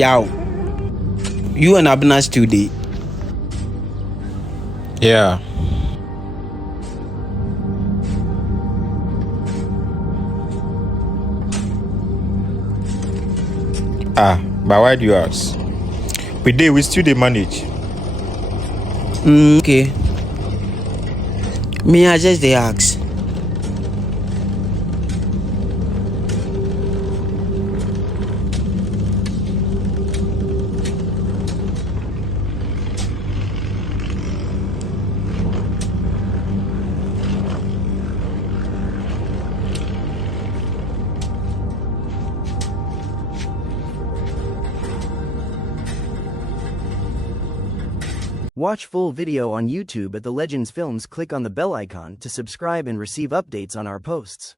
Yow, you and Abner still there? Yeah. But why do you ask? We still dey manage. Okay. Me, I just dey ask. Watch full video on YouTube at the Legends Films. Click on the bell icon to subscribe and receive updates on our posts.